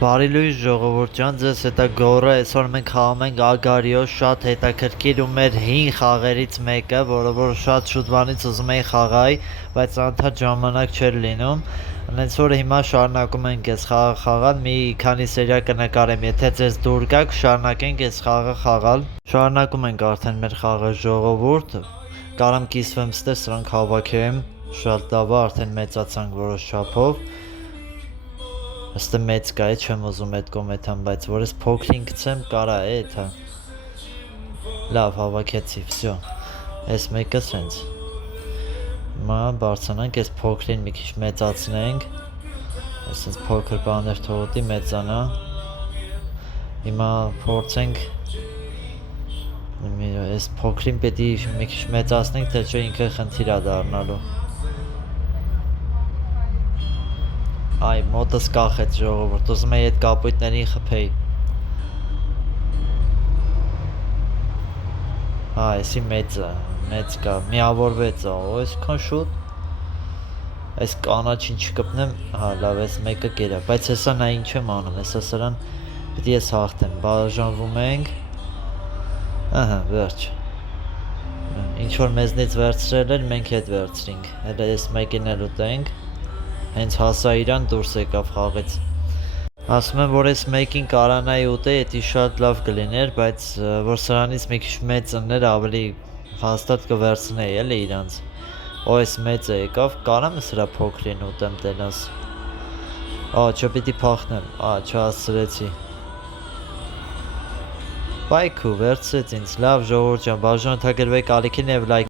Բարի լույս ժողովուրդ ջան, ձեզ հետ է Գոռը, այսօր մենք խաղում ենք Agario, շատ հետաքրքիր ու մեր հին խաղերից մեկը, որը որ շատ շուտ բանից ուզում էի խաղայի, բայց անդադ ժամանակ չէր լինում, հենց որ հիմա շարունակում ենք այս խաղը խաղալ, մի քանի սերիա կնկարեմ, եթե ձեզ դուր գաք շարունակենք այս խաղը խաղալ։ Շարունակում ենք արդեն մեր խաղը ժողովուրդ, կարամ կիսվեմ ստե սրանք հավաքեմ, շատ լավ է, արդեն մեծացանք որոշ չափով։ Ըստը մեծ կա է, չեմ ուզում այդ կոմետան, բայց որ ես փոքրին գցեմ, կարա է էթա։ Լավ, հավաքեցի, վсё։ Այս մեկը սենց։ Հիմա բարձրանանք, այս փոքրին մի քիչ մեծացնենք։ Այս սենց փոքր բաներ թողոտի մեծանա։ Հիմա փորձենք այս փոքրին պետք է մի քիչ մեծացնենք, թե չէ ինքը խնդիր է դառնալու։ Այ մոտս կախեց ժողովուրդ, ուզում էի այդ կապույտներին խփեի։ Այսի մեծ կա, միավորվեց, այսքան շուտ։ Այս կանաչին չկպնեմ, լավ, այս մեկը կերա, բայց հեսա նա ինչ եմ անում, հեսա սրան պետք է ես հաղթեմ, բաժանվում ենք։ Ահա, վերջ։ Ինչ որ մեզնից վերցրել էր, մենք հետ վերցրինք, հələ այս մեկին էլ ուտենք։ Հենց հասա իրան դուրս եկավ խաղից։ Ասում եմ, որ այս մեկին կարանայի ուտեի, էդի շատ լավ կլիներ, բայց որ սրանից մի քիչ մեծ ըններ ավելի հաստատ կվերցնեի էլի իրանց։ Այս մեծը եկավ, կարամ սրա փոքրին ուտեմ տենաս։ Չպիտի փախնեմ, չհասցրեցի։ Բայքու վերցրեց ինձ, լավ ժողովուրդ ջան, բաժանորդագրվեք, ալիքին եւ լայք